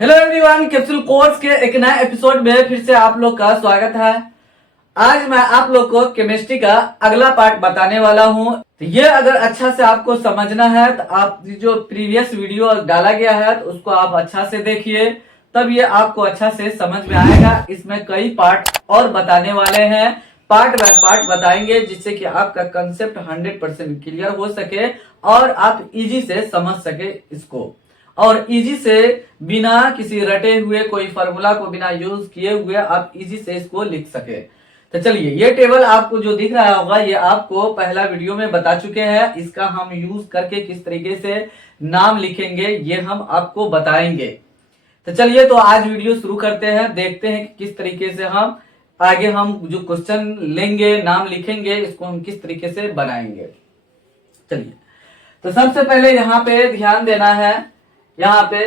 Hello everyone, capsule course के एक नए एपिसोड में फिर से आप लोग का स्वागत है। आज मैं आप लोग को केमिस्ट्री का अगला पार्ट बताने वाला हूँ। तो ये अगर अच्छा से आपको समझना है तो आप जो प्रीवियस वीडियो डाला गया है तो उसको आप अच्छा से देखिए, तब ये आपको अच्छा से समझ में आएगा। इसमें कई पार्ट और बताने वाले हैं, पार्ट बाय पार्ट बताएंगे जिससे कि आपका कंसेप्ट 100% क्लियर हो सके और आप इजी से समझ सके इसको, और इजी से बिना किसी रटे हुए कोई फार्मूला को बिना यूज किए हुए आप इजी से इसको लिख सके। तो चलिए, ये टेबल आपको जो दिख रहा होगा ये आपको पहला वीडियो में बता चुके हैं। इसका हम यूज करके किस तरीके से नाम लिखेंगे ये हम आपको बताएंगे। तो चलिए, तो आज वीडियो शुरू करते हैं, देखते हैं कि किस तरीके से हम आगे हम जो क्वेश्चन लेंगे, नाम लिखेंगे, इसको हम किस तरीके से बनाएंगे। चलिए, तो सबसे पहले यहाँ पे ध्यान देना है। यहाँ पे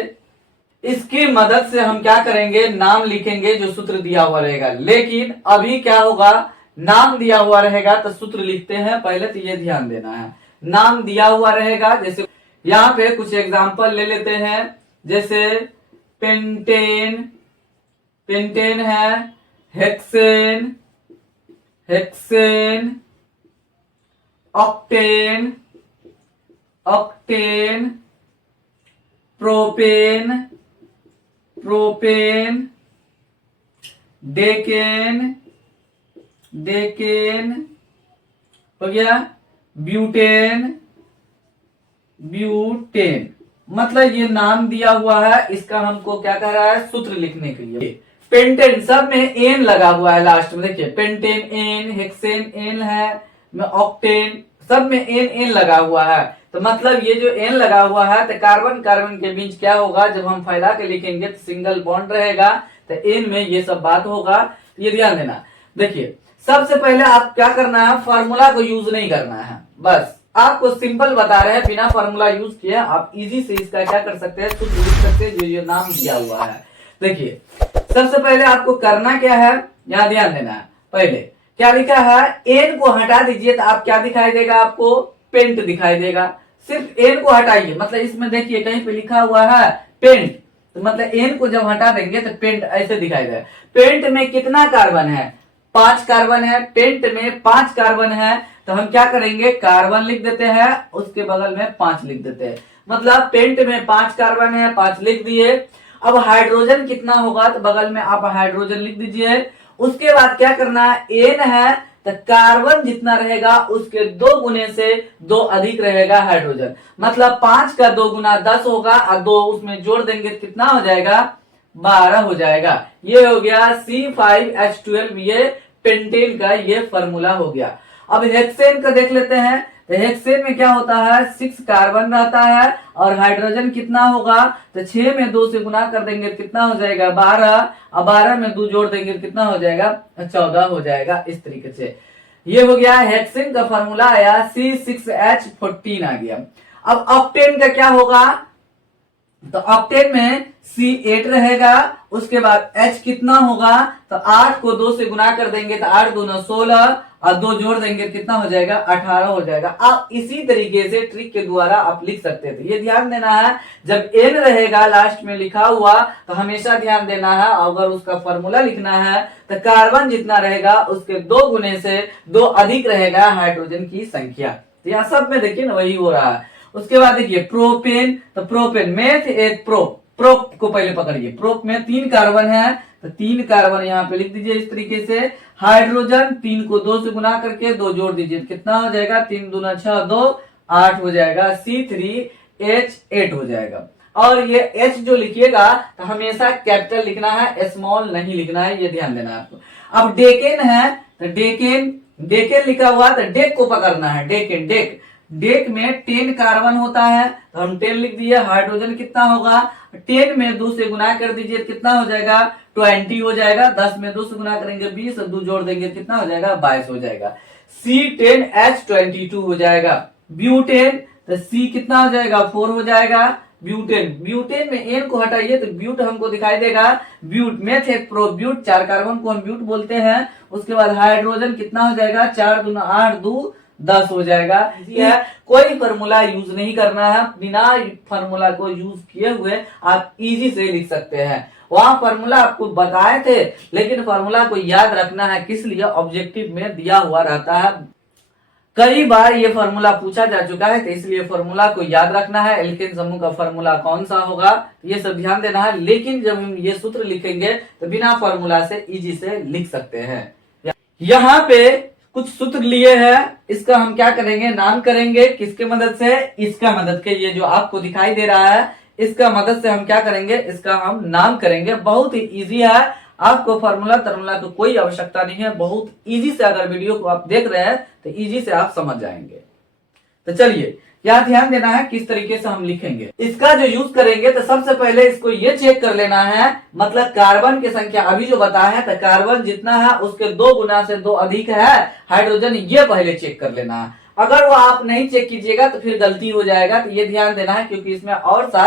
इसकी मदद से हम क्या करेंगे, नाम लिखेंगे जो सूत्र दिया हुआ रहेगा। लेकिन अभी क्या होगा, नाम दिया हुआ रहेगा तो सूत्र लिखते हैं पहले, तो ये ध्यान देना है। नाम दिया हुआ रहेगा, जैसे यहाँ पे कुछ एग्जांपल ले लेते हैं, जैसे पेंटेन, पेंटेन है, hexane, hexane, octane, octane, propane, propane, decane, decane हो गया, ब्यूटेन, ब्यूटेन। मतलब ये नाम दिया हुआ है, इसका हमको क्या कह रहा है, सूत्र लिखने के लिए। पेंटेन सब में एन लगा हुआ है लास्ट में, देखिए पेंटेन एन, हेक्सेन एन है, ऑक्टेन सब में एन एन लगा हुआ है। तो मतलब ये जो एन लगा हुआ है तो कार्बन कार्बन के बीच क्या होगा, जब हम फैला के लिखेंगे तो सिंगल बॉन्ड रहेगा, तो एन में ये सब बात होगा। ये ध्यान देना। देखिए, सबसे पहले आप क्या करना है, फार्मूला को यूज नहीं करना है, बस आपको सिंपल बता रहे हैं, बिना फार्मूला यूज किए आप इजी से इसका क्या कर सकते हैं, सूत्र लिख सकते हैं जो ये नाम दिया हुआ है। देखिए, सबसे पहले आपको करना क्या है, यहाँ ध्यान देना है। पहले क्या लिखा है, एन को हटा दीजिए तो आप क्या दिखाई देगा, आपको पेंट दिखाई देगा। सिर्फ एन को हटाइए, मतलब इसमें देखिए कहीं पे लिखा हुआ है पेंट, तो मतलब एन को जब हटा देंगे तो पेंट ऐसे दिखाई देगा। पेंट में कितना कार्बन है, 5 कार्बन है। पेंट में 5 कार्बन है, तो हम क्या करेंगे, कार्बन लिख देते हैं, उसके बगल में 5 लिख देते हैं। मतलब पेंट में 5 कार्बन है, 5 लिख दिए। अब हाइड्रोजन कितना होगा, तो बगल में आप हाइड्रोजन लिख दीजिए। उसके बाद क्या करना है, एन है तो कार्बन जितना रहेगा उसके 2 गुने से 2 अधिक रहेगा हाइड्रोजन। मतलब 5 का 2 गुना 10 होगा, और 2 उसमें जोड़ देंगे तो कितना हो जाएगा, 12 हो जाएगा। ये हो गया C5H12, ये पेंटेन का ये फॉर्मूला हो गया। अब हेक्सेन का देख लेते हैं। तो हेक्सेन में क्या होता है, 6 कार्बन रहता है, और हाइड्रोजन कितना होगा, तो 6 में 2 से गुना कर देंगे तो कितना हो जाएगा, 12, और 12 में 2 जोड़ देंगे तो कितना हो जाएगा, 14 हो जाएगा। इस तरीके से ये हो गया, हेक्सेन का फॉर्मूला आया, C6H14 आ गया। अब ऑक्टेन का क्या होगा, तो ऑक्टेन में C8 रहेगा, उसके बाद H कितना होगा, तो 8 को 2 से गुना कर देंगे तो 8 दूना 16, और 2 जोड़ देंगे कितना हो जाएगा, 18 हो जाएगा। आप इसी तरीके से ट्रिक के द्वारा आप लिख सकते थे। ये ध्यान देना है, जब एन रहेगा लास्ट में लिखा हुआ तो हमेशा ध्यान देना है, अगर उसका फॉर्मूला लिखना है तो कार्बन जितना रहेगा उसके 2 गुने से 2 अधिक रहेगा हाइड्रोजन की संख्या। तो यहाँ सब में देखिए ना वही हो रहा है। उसके बाद देखिए प्रोपेन, तो प्रोपेन मेथ एक प्रोप, प्रोप को पहले पकड़िए। प्रोप में 3 कार्बन है, तो 3 कार्बन यहाँ पे लिख दीजिए इस तरीके से। हाइड्रोजन 3 को 2 से गुना करके 2 जोड़ दीजिए, कितना हो जाएगा, 3 दूना 6, 2 8 हो जाएगा, C3H8 हो जाएगा। और ये H जो लिखिएगा तो हमेशा कैपिटल लिखना है, स्मॉल नहीं लिखना है, ये ध्यान देना है आपको। अब डेकेन है, तो डेकेन, डेकेन लिखा हुआ तो डेक को पकड़ना है, डेकेन, डेक, डेक में 10 कार्बन होता है, तो हम 10 लिख दिए। हाइड्रोजन कितना होगा, 10 में 2 से गुना कर दीजिए कितना हो जाएगा, 20 हो जाएगा। 10 में 2 से गुना करेंगे 20, और 2 जोड़ देंगे कितना हो जाएगा, 22 हो जाएगा। C10H22 हो जाएगा। ब्यूटेन, तो C कितना हो जाएगा, 4 हो जाएगा। ब्यूटेन, ब्यूटेन में एन को हटाइए तो ब्यूट हमको दिखाई देगा, ब्यूट में थे प्रो ब्यूट, 4 कार्बन को हम ब्यूट बोलते हैं। उसके बाद हाइड्रोजन कितना हो जाएगा, 4 दूना 8, 2 10 हो जाएगा। ये कोई फॉर्मूला यूज नहीं करना है, बिना फॉर्मूला को यूज किए हुए आप इजी से लिख सकते हैं। वहां फॉर्मूला आपको बताए थे, लेकिन फॉर्मूला को याद रखना है, किस लिए ऑब्जेक्टिव में दिया हुआ रहता है। कई बार ये फॉर्मूला पूछा जा चुका है, तो इसलिए फॉर्मूला को याद रखना है। एल्केन समूह का फॉर्मूला कौन सा होगा, ये सब ध्यान देना है। लेकिन जब हम ये सूत्र लिखेंगे तो बिना फॉर्मूला से इजी से लिख सकते हैं। यहाँ पे कुछ सूत्र लिए हैं, इसका हम क्या करेंगे, नाम करेंगे। किसके मदद से, इसका मदद के, ये जो आपको दिखाई दे रहा है इसका मदद से हम क्या करेंगे, इसका हम नाम करेंगे। बहुत ही इजी है, आपको फार्मूला तरमूला तो कोई आवश्यकता नहीं है। बहुत इजी से अगर वीडियो को आप देख रहे हैं तो इजी से आप समझ जाएंगे। तो चलिए यहाँ ध्यान देना है किस तरीके से हम लिखेंगे। इसका जो यूज करेंगे तो सबसे पहले इसको ये चेक कर लेना है, मतलब कार्बन की संख्या अभी जो बताया है, तो कार्बन जितना है उसके 2 गुना से 2 अधिक है हाइड्रोजन, ये पहले चेक कर लेना है। अगर वो आप नहीं चेक कीजिएगा तो फिर गलती हो जाएगा, तो ये ध्यान देना है, क्योंकि इसमें और सा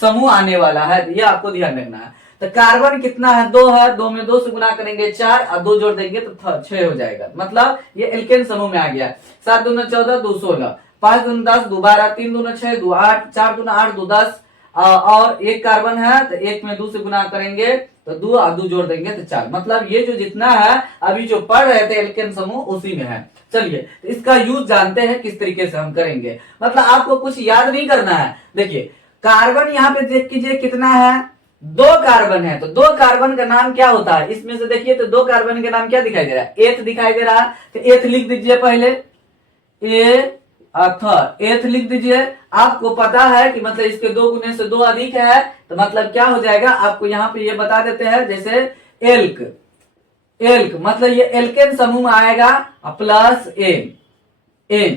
समूह आने वाला है, तो ये आपको ध्यान रखना है। तो कार्बन कितना है, 2 है, 2 में 2 से गुना करेंगे 4 और 2 जोड़ देंगे तो 6 हो जाएगा, मतलब ये एल्केन समूह में आ गया। 7 दूना 14, 2 16, 5 दूना 10, 2 12, 3 दूना 6, 2 8, 4 दूना 8, 2 10, और एक कार्बन है तो एक में 2 से गुना करेंगे तो 2 और 2 जोड़ देंगे तो 4, मतलब ये जो जितना है अभी जो पढ़ रहे थे एल्केन समूह उसी में है। चलिए तो इसका यूज जानते हैं किस तरीके से हम करेंगे, मतलब आपको कुछ याद नहीं करना है। देखिए कार्बन यहाँ पे देख कीजिए कितना है, 2 कार्बन है, तो 2 कार्बन का नाम क्या होता है, इसमें से देखिए तो 2 कार्बन के नाम क्या दिखाई दे रहा है, एथ दिखाई दे रहा है, तो एथ लिख दीजिए पहले, एथ लिख दीजिए। आपको पता है कि मतलब इसके 2 गुने से 2 अधिक है, तो मतलब क्या हो जाएगा, आपको यहाँ पे ये बता देते हैं, जैसे एल्क, एल्क मतलब ये एल्केन समूह में आएगा प्लस एन, एन,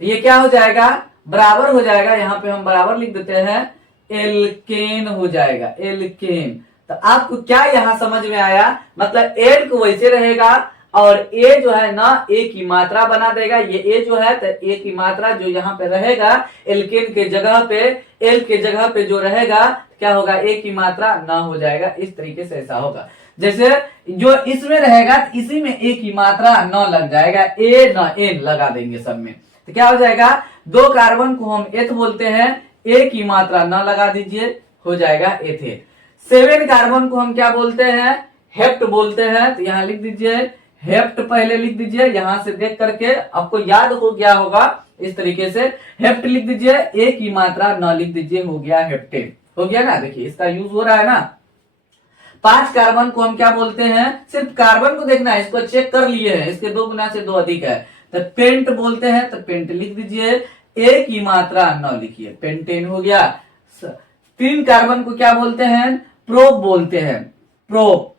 तो ये क्या हो जाएगा, बराबर हो जाएगा, यहाँ पे हम बराबर लिख देते हैं, एल्केन हो जाएगा, एल्केन। तो आपको क्या यहाँ समझ में आया, मतलब एल्क वैसे रहेगा और ए जो है ना ए की मात्रा बना देगा, ये ए जो है तो ए की मात्रा जो यहाँ पे रहेगा एल्केन के जगह पे, एल के जगह पे जो रहेगा क्या होगा, ए की मात्रा न हो जाएगा। इस तरीके से ऐसा होगा, जैसे जो इसमें रहेगा इसी में ए की मात्रा न लग जाएगा, ए न एन लगा देंगे सब में, तो क्या हो जाएगा, 2 कार्बन को हम एथ बोलते हैं, ए की मात्रा न लगा दीजिए, हो जाएगा एथेन। 7 कार्बन को हम क्या बोलते हैं, हेप्ट बोलते हैं, तो यहाँ लिख दीजिए हेप्ट, पहले लिख दीजिए, यहां से देख करके आपको याद हो गया होगा, इस तरीके से हेप्ट लिख दीजिए, ए की मात्रा न लिख दीजिए, हो गया हेप्टेन, हो गया ना। देखिए इसका यूज हो रहा है ना। 5 कार्बन को हम क्या बोलते हैं, सिर्फ कार्बन को देखना है, इसको चेक कर लिए हैं, इसके 2 गुना से 2 अधिक है, तो पेंट बोलते हैं, तो पेंट लिख दीजिए, ए की मात्रा न लिखिए, पेंटेन हो गया। 3 कार्बन को क्या बोलते हैं, प्रोप बोलते हैं, प्रोप,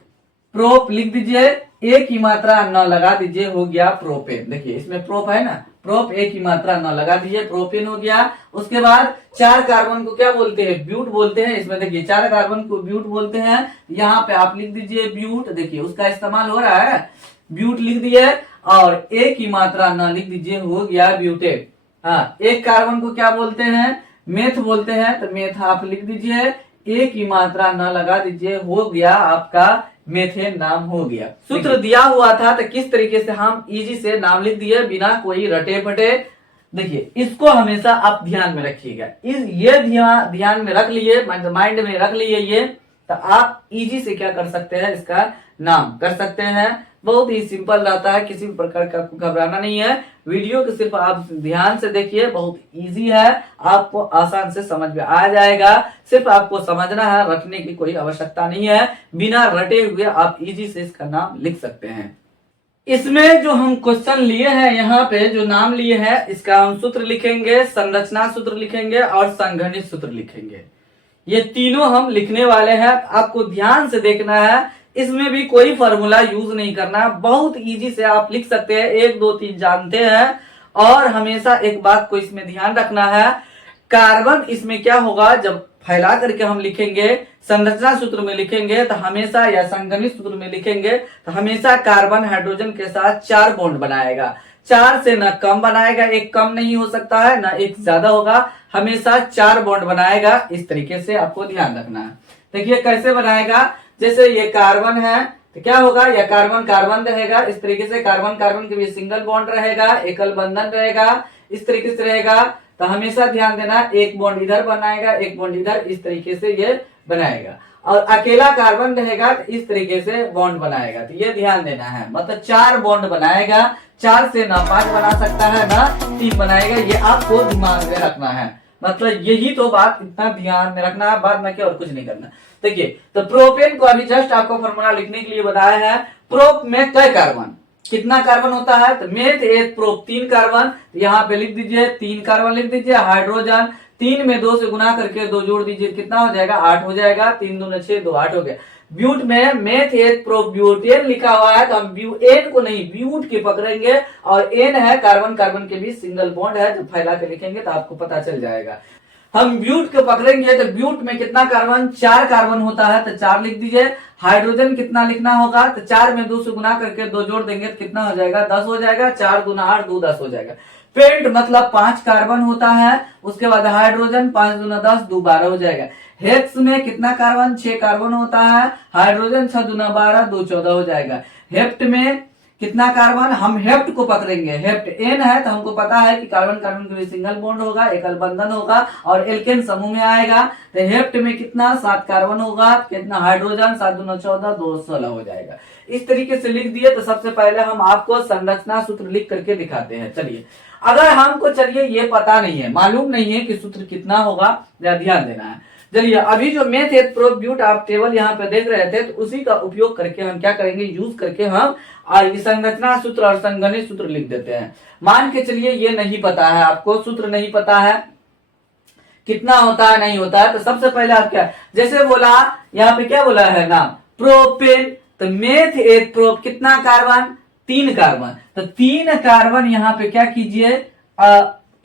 प्रोप लिख दीजिए, ए की मात्रा न लगा दीजिए, हो गया प्रोपेन। देखिए इसमें प्रोप है ना, प्रोप, ए की मात्रा न लगा दीजिए, प्रोपेन हो गया। उसके बाद 4 कार्बन को क्या बोलते हैं, ब्यूट बोलते हैं, इसमें देखिए 4 कार्बन को ब्यूट बोलते हैं, यहाँ पे आप लिख दीजिए ब्यूट, देखिए उसका इस्तेमाल हो रहा है, ब्यूट लिख दिए, और ए की मात्रा न लिख दीजिए, हो गया ब्यूटेट। हाँ, 1 कार्बन को क्या बोलते हैं, मेथ बोलते हैं, तो मेथ आप लिख दीजिए, ए की मात्रा न लगा दीजिए, हो गया आपका मेथेन नाम हो गया। सूत्र दिया हुआ था तो किस तरीके से हम इजी से नाम लिख दिए बिना कोई रटे फटे। देखिए इसको हमेशा आप ध्यान में रखिएगा, ये ध्यान में रख लिए, माइंड में रख लिए ये, तो आप इजी से क्या कर सकते हैं, इसका नाम कर सकते हैं। बहुत ही सिंपल रहता है, किसी भी प्रकार का घबराना नहीं है। वीडियो को सिर्फ आप ध्यान से देखिए, बहुत इजी है, आपको आसान से समझ में आ जाएगा। सिर्फ आपको समझना है, रटने की कोई आवश्यकता नहीं है, बिना रटे हुए आप इजी से इसका नाम लिख सकते हैं। इसमें जो हम क्वेश्चन लिए हैं, यहाँ पे जो नाम लिए हैं, इसका हम सूत्र लिखेंगे, संरचना सूत्र लिखेंगे और संघनित सूत्र लिखेंगे। ये तीनों हम लिखने वाले हैं, आपको ध्यान से देखना है, इसमें भी कोई फॉर्मूला यूज नहीं करना है, बहुत इजी से आप लिख सकते हैं, 1 2 3 जानते हैं। और हमेशा एक बात को इसमें ध्यान रखना है, कार्बन इसमें क्या होगा, जब फैला करके हम लिखेंगे, संरचना सूत्र में लिखेंगे तो हमेशा, या संघनित सूत्र में लिखेंगे तो हमेशा कार्बन हाइड्रोजन के साथ 4 बॉन्ड बनाएगा, 4 से न कम बनाएगा, एक कम नहीं हो सकता है ना एक ज्यादा होगा, हमेशा 4 बॉन्ड बनाएगा। इस तरीके से आपको ध्यान रखना है। देखिए कैसे बनाएगा, जैसे ये कार्बन है तो क्या होगा, या कार्बन कार्बन रहेगा इस तरीके से, कार्बन कार्बन के बीच सिंगल बॉन्ड रहेगा, एकल बंधन रहेगा, इस तरीके से रहेगा। तो हमेशा ध्यान देना, एक बॉन्ड इधर बनाएगा, एक बॉन्ड इधर, इस तरीके से ये बनाएगा। और अकेला कार्बन रहेगा तो इस तरीके से बॉन्ड बनाएगा। तो ये ध्यान देना है, मतलब 4 बॉन्ड बनाएगा, 4 से ना 5 बना सकता है ना 3 बनाएगा, ये आपको दिमाग में रखना है। मतलब यही तो बात इतना ध्यान में रखना है, बाद में क्या और कुछ नहीं करना। देखिए, तो प्रोपेन को अभी जस्ट आपको फॉर्मूला लिखने के लिए बताया है। प्रोप में कई कार्बन, कितना कार्बन होता है, तो मेथ एथ प्रोप 3 कार्बन, यहाँ पे लिख दीजिए 3 कार्बन लिख दीजिए। हाइड्रोजन 3 में 2 से गुना करके 2 जोड़ दीजिए, कितना हो जाएगा, 8 हो जाएगा। 3 दूने 6, 2 8 हो गया। ब्यूट में मेथ एथ प्रोप ब्यूटेन लिखा हुआ है, तो हम ब्यूएन को नहीं ब्यूट के पकड़ेंगे, और एन है कार्बन कार्बन के बीच सिंगल बॉन्ड है, जब फैला के लिखेंगे तो आपको पता चल जाएगा। हम ब्यूट को पकड़ेंगे तो ब्यूट में कितना कार्बन, 4 कार्बन होता है, तो 4 लिख दीजिए। हाइड्रोजन कितना लिखना होगा, तो 4 में 2 से गुना करके 2 जोड़ देंगे तो कितना हो जाएगा, 10 हो जाएगा। 4 दूना 8, 2 10 हो जाएगा। पेंट मतलब 5 कार्बन होता है, उसके बाद हाइड्रोजन 5 दूना 10, 2 12 हो जाएगा। हेक्स में कितना कार्बन, 6 कार्बन होता है, हाइड्रोजन 6 दूना 12, 2 14 हो जाएगा। हेप्ट में कितना कार्बन, हम हेप्ट को पकड़ेंगे, हेप्ट एन है, तो हमको पता है कि कार्बन कार्बन के बीच सिंगल बॉन्ड होगा, एकल बंधन होगा और एल्केन समूह में आएगा। तो हेप्ट में कितना, 7 कार्बन होगा, कितना हाइड्रोजन 7 दूना 14, 2 16 हो जाएगा। इस तरीके से लिख दिए। तो सबसे पहले हम आपको संरचना सूत्र लिख करके दिखाते हैं। चलिए, अगर हमको चलिए ये पता नहीं है, मालूम नहीं है कि सूत्र कितना होगा, ध्यान देना है। चलिए, अभी जो मेथ एथ प्रोप ब्यूट आप टेबल यहाँ पे देख रहे थे, तो उसी का उपयोग करके हम क्या करेंगे, यूज करके हम संरचना सूत्र और संगणित सूत्र लिख देते हैं। मान के चलिए ये नहीं पता है आपको, सूत्र नहीं पता है, कितना होता है नहीं होता है, तो सबसे पहले आप क्या, जैसे बोला यहाँ पे क्या बोला है ना, प्रोपेन, तो मेथ एथ प्रोप कितना कार्बन, 3 कार्बन, तो 3 कार्बन यहाँ पे क्या कीजिए,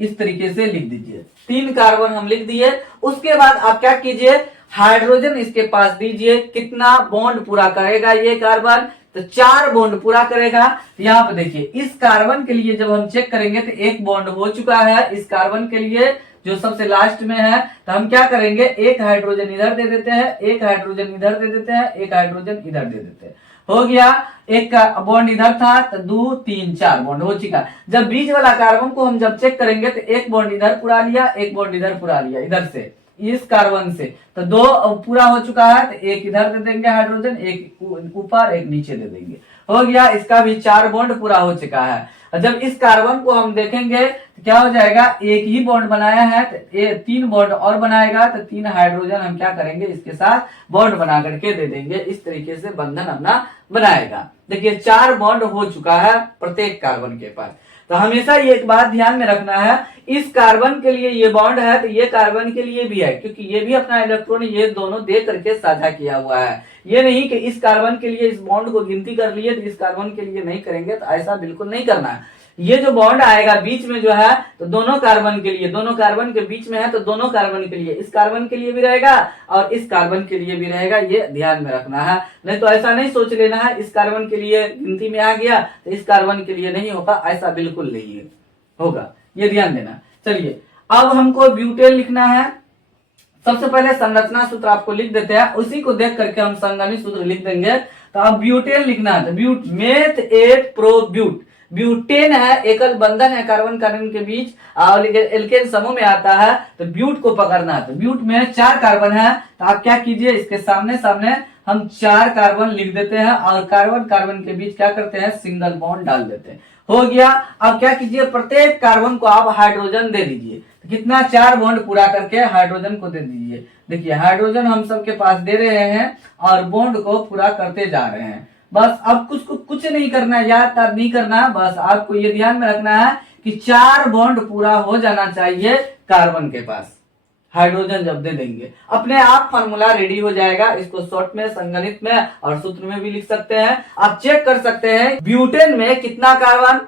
इस तरीके से लिख दीजिए। 3 कार्बन हम लिख दिए। उसके बाद आप क्या कीजिए, हाइड्रोजन इसके पास दीजिए, कितना बॉन्ड पूरा करेगा ये कार्बन, तो 4 बॉन्ड पूरा करेगा। यहाँ पे देखिए, इस कार्बन के लिए जब हम चेक करेंगे तो 1 बॉन्ड हो चुका है इस कार्बन के लिए, जो सबसे लास्ट में है। तो हम क्या करेंगे, 1 हाइड्रोजन इधर दे देते हैं, 1 हाइड्रोजन इधर दे देते हैं, 1 हाइड्रोजन इधर दे देते हैं, हो गया। एक का बॉन्ड इधर था, तो 2 3 4 बॉन्ड हो चुका। जब बीच वाला कार्बन को हम जब चेक करेंगे तो 1 बॉन्ड इधर पूरा लिया, 1 बॉन्ड इधर पूरा लिया, इधर से इस कार्बन से, तो 2 पूरा हो चुका है, तो 1 इधर दे देंगे हाइड्रोजन, 1 ऊपर 1 नीचे दे देंगे, हो गया। इसका भी 4 बॉन्ड पूरा हो चुका है। जब इस कार्बन को हम देखेंगे तो क्या हो जाएगा, 1 ही बॉन्ड बनाया है, तो 3 बॉन्ड और बनाएगा, तो 3 हाइड्रोजन हम क्या करेंगे, इसके साथ बॉन्ड बना करके दे देंगे, इस तरीके से बंधन अपना बनाएगा। देखिए, 4 बॉन्ड हो चुका है प्रत्येक कार्बन के पास। तो हमेशा ये एक बात ध्यान में रखना है, इस कार्बन के लिए ये बॉन्ड है, तो ये कार्बन के लिए भी है, क्योंकि ये भी अपना इलेक्ट्रॉन ये दोनों दे करके साझा किया हुआ है। ये नहीं कि इस कार्बन के लिए इस बॉन्ड को गिनती कर लिए तो इस कार्बन के लिए नहीं करेंगे, तो ऐसा बिल्कुल नहीं करना है। ये जो बॉन्ड आएगा बीच में जो है, तो दोनों कार्बन के लिए, दोनों कार्बन के बीच में है, तो दोनों कार्बन के लिए, इस कार्बन के लिए भी रहेगा और इस कार्बन के लिए भी रहेगा, ये ध्यान में रखना है। नहीं तो ऐसा नहीं सोच लेना है इस कार्बन के लिए गिनती में आ गया तो इस कार्बन के लिए नहीं होगा, ऐसा बिल्कुल नहीं होगा, ये ध्यान देना। चलिए, अब हमको ब्यूटेन लिखना है। सबसे पहले संरचना सूत्र आपको लिख देते हैं, उसी को देख करके हम संगणित सूत्र लिख देंगे। तो अब ब्यूटेन लिखना है, तो but meth eth pro but, butane है, एकल बंधन है कार्बन कार्बन के बीच और एल्केन समूह में आता है, तो ब्यूट को पकड़ना है। तो ब्यूट में 4 कार्बन है, तो आप क्या कीजिए, इसके सामने सामने हम 4 कार्बन लिख देते हैं और कार्बन कार्बन के बीच क्या करते हैं, सिंगल बॉन्ड डाल देते हैं, हो गया। अब क्या कीजिए, प्रत्येक कार्बन को आप हाइड्रोजन दे दीजिए, तो कितना, 4 बॉन्ड पूरा करके हाइड्रोजन को दे दीजिए। देखिए, हाइड्रोजन हम सबके पास दे रहे हैं और बॉन्ड को पूरा करते जा रहे हैं। बस अब कुछ नहीं करना है, याद नहीं करना है, बस आपको ये ध्यान में रखना है कि 4 बॉन्ड पूरा हो जाना चाहिए कार्बन के पास। हाइड्रोजन जब दे देंगे अपने आप फार्मूला रेडी हो जाएगा। इसको शॉर्ट में, संगणित में और सूत्र में भी लिख सकते हैं। आप चेक कर सकते हैं ब्यूटेन में कितना कार्बन,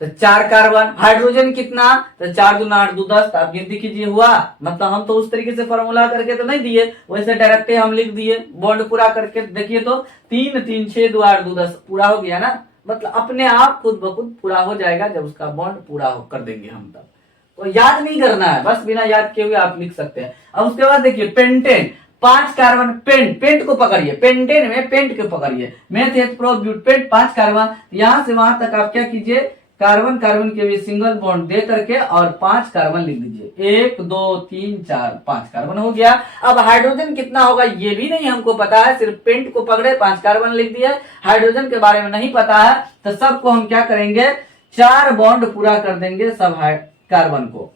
तो 4 कार्बन, हाइड्रोजन कितना, तो 4 दूना 8, 2 10, आप गिनती कीजिए, हुआ। मतलब हम तो उस तरीके से फॉर्मूला करके तो नहीं दिए, वैसे डायरेक्ट हम लिख दिए बॉन्ड पूरा करके। देखिए तो 3 3 6 2 8 2 10 पूरा हो गया ना, मतलब अपने आप खुद ब खुद पूरा हो जाएगा जब उसका बॉन्ड पूरा कर देंगे हम तब। तो याद नहीं करना है, बस बिना याद किए हुए आप लिख सकते हैं। अब उसके बाद देखिए पेंटेन, 5 कार्बन पेंट को पकड़िए, पेंटेन में पेंट को पकड़िए, मेथ एथ प्रो ब्यूटपेंट 5 कार्बन, यहां से वहां तक आप क्या कीजिए, कार्बन कार्बन के भी सिंगल बॉन्ड दे करके और 5 कार्बन लिख दीजिए। 1 2 3 4 5 कार्बन हो गया। अब हाइड्रोजन कितना होगा ये भी नहीं हमको पता है, सिर्फ पेंट को पकड़े 5 कार्बन लिख दिया, हाइड्रोजन के बारे में नहीं पता है, तो सबको हम क्या करेंगे, 4 बॉन्ड पूरा कर देंगे सब कार्बन को,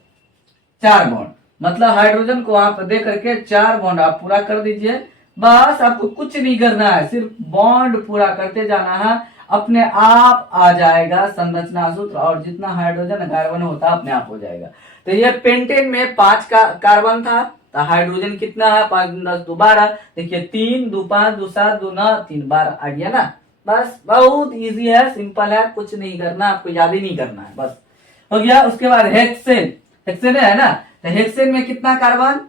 4 बॉन्ड, मतलब हाइड्रोजन को आप दे करके 4 बॉन्ड आप पूरा कर दीजिए। बस आपको कुछ नहीं करना है, सिर्फ बॉन्ड पूरा करते जाना है, अपने आप आ जाएगा संरचना सूत्र, और जितना हाइड्रोजन कार्बन होता है अपने आप हो जाएगा। तो ये पेंटेन में 5 का कार्बन था, तो हाइड्रोजन कितना है, 5 10 2 12, देखिए 3 2 5 2 7 2 9 3 12 आ गया ना। बस बहुत इजी है, सिंपल है, कुछ नहीं करना, आपको याद ही नहीं करना है, बस हो गया। उसके बाद हेक्सेन, हेक्सेन है ना, तो हेक्सेन में कितना कार्बन,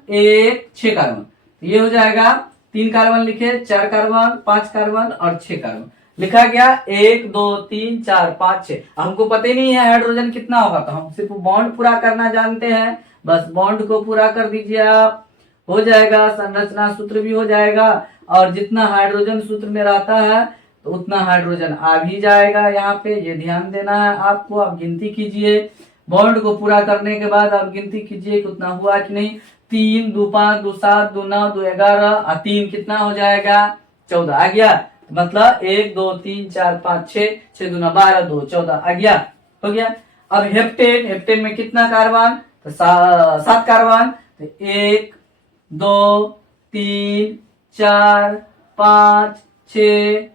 6 कार्बन, तो ये हो जाएगा 3 कार्बन लिखे, 4 कार्बन 5 कार्बन और 6 कार्बन लिखा गया। 1 2 3 4 5 6, हमको पता ही नहीं है हाइड्रोजन कितना होगा, तो हम सिर्फ बॉन्ड पूरा करना जानते हैं, बस बॉन्ड को पूरा कर दीजिए आप, हो जाएगा, संरचना सूत्र भी हो जाएगा, और जितना हाइड्रोजन सूत्र में रहता है तो उतना हाइड्रोजन आ भी जाएगा। यहाँ पे ये ध्यान देना है आपको, आप गिनती कीजिए, बॉन्ड को पूरा करने के बाद आप गिनती कीजिए कितना हुआ कि नहीं, 3 2 5 2 7 2 9 2 11 और 3 कितना हो जाएगा, 14 आ गया, मतलब 1 2 3 4 5 6 6 2 12 2 14 आ गया, हो गया। अब हेप्टेन, हेप्टेन में कितना कार्बन, तो 7 कार्बन, तो 1 2 3 4 5 6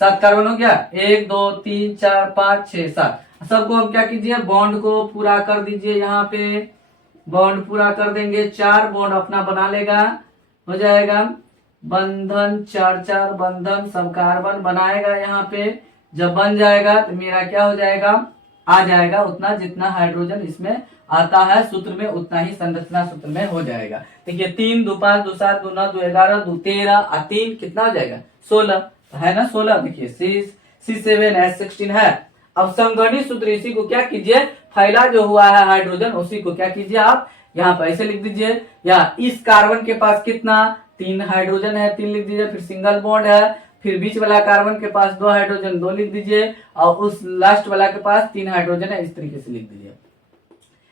7 कार्बन हो गया, 1 2 3 4 5 6 7, सबको अब क्या कीजिए, बॉन्ड को पूरा कर दीजिए, यहाँ पे बॉन्ड पूरा कर देंगे, 4 बॉन्ड अपना बना लेगा, हो जाएगा बंधन, 4 बंधन, सब कार्बन बनाएगा यहाँ पे, जब बन जाएगा तो मेरा क्या हो जाएगा, आ जाएगा उतना जितना हाइड्रोजन इसमें आता है सूत्र में, उतना ही संरचना सूत्र में हो जाएगा। देखिए 3 2 5 2 7 2 9 2 11 2 13 और 3 कितना हो जाएगा, 16 है ना, 16, देखिए C7H16 है। अब संगठित सूत्र इसी को क्या कीजिए, फैला जो हुआ है हाइड्रोजन उसी को क्या कीजिए आप यहाँ पर ऐसे लिख दीजिए, या इस कार्बन के पास कितना 3 हाइड्रोजन है 3 लिख दीजिए, फिर सिंगल बॉन्ड है, फिर बीच वाला कार्बन के पास 2 हाइड्रोजन 2 लिख दीजिए, और उस लास्ट वाला के पास 3 हाइड्रोजन है, इस तरीके से लिख दीजिए।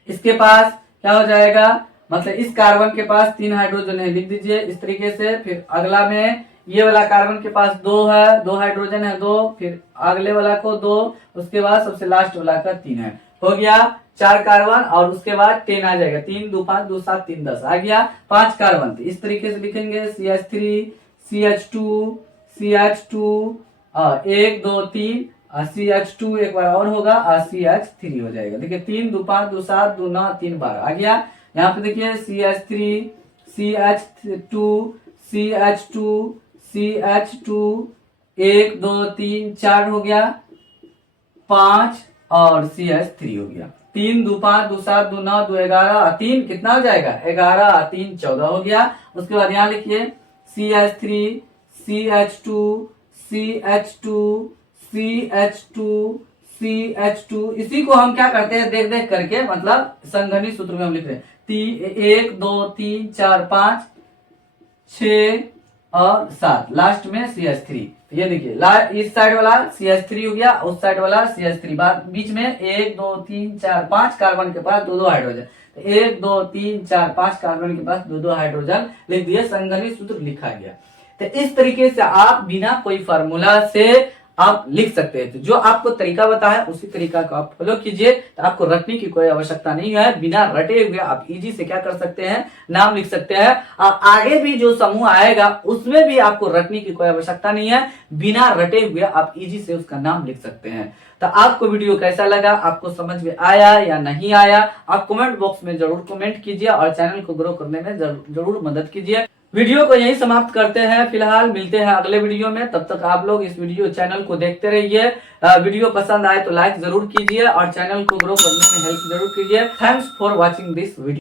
इसके पास क्या हो जाएगा, मतलब इस कार्बन के पास 3 हाइड्रोजन है लिख दीजिए इस तरीके से, फिर अगला में ये वाला कार्बन के पास 2 है, 2 हाइड्रोजन है 2, फिर अगले वाला को 2, उसके बाद सबसे लास्ट वाला का 3 है, हो गया 4 कार्बन, और उसके बाद 10 आ जाएगा, 3 2 5 2 7 3 10 आ गया 5 कार्बन। तो इस तरीके से लिखेंगे CH3 CH2 CH2 और 1 2 3 और CH2 एक बार और होगा और CH3 हो जाएगा। देखिए 3 2 5 2 7 2 9 3 12 आ गया। यहाँ पे देखिए CH3 CH2 CH2 CH2 1 2 3 4 हो गया, 5 और CH3 हो गया, 3 2 5 2 7 2 9 2 11 3 कितना हो जाएगा 11 3 14 हो गया। उसके बाद यहाँ लिखिए CH3 CH2 CH2 CH2 CH2, इसी को हम क्या करते हैं देख देख करके, मतलब संघनित सूत्र में हम लिख रहे हैं 1 2 3 4 5 6 और 7, लास्ट में CH3। ये देखिए इस साइड वाला CH3 हो गया, उस साइड वाला CH3, बीच में 1 2 3 4 5 कार्बन के पास 2 हाइड्रोजन, 1 2 3 4 5 कार्बन के पास 2 हाइड्रोजन लिख दिए, संघनित सूत्र लिखा गया। तो इस तरीके से आप बिना कोई फार्मूला से आप लिख सकते हैं। तो जो आपको तरीका बताया उसी तरीका को आप फॉलो कीजिए, तो आपको रटने की कोई आवश्यकता नहीं है, बिना रटे हुए आप इजी से क्या कर सकते हैं, नाम लिख सकते हैं। और आगे भी जो समूह आएगा उसमें भी आपको रटने की कोई आवश्यकता नहीं है, बिना रटे हुए आप इजी से उसका नाम लिख सकते हैं। तो आपको वीडियो कैसा लगा, आपको समझ में आया या नहीं आया, आप कमेंट बॉक्स में जरूर कमेंट कीजिए और चैनल को ग्रो करने में जरूर मदद कीजिए। वीडियो को यही समाप्त करते हैं फिलहाल, मिलते हैं अगले वीडियो में, तब तक आप लोग इस वीडियो चैनल को देखते रहिए। वीडियो पसंद आए तो लाइक जरूर कीजिए और चैनल को ग्रो करने में हेल्प जरूर कीजिए। Thanks for watching this video.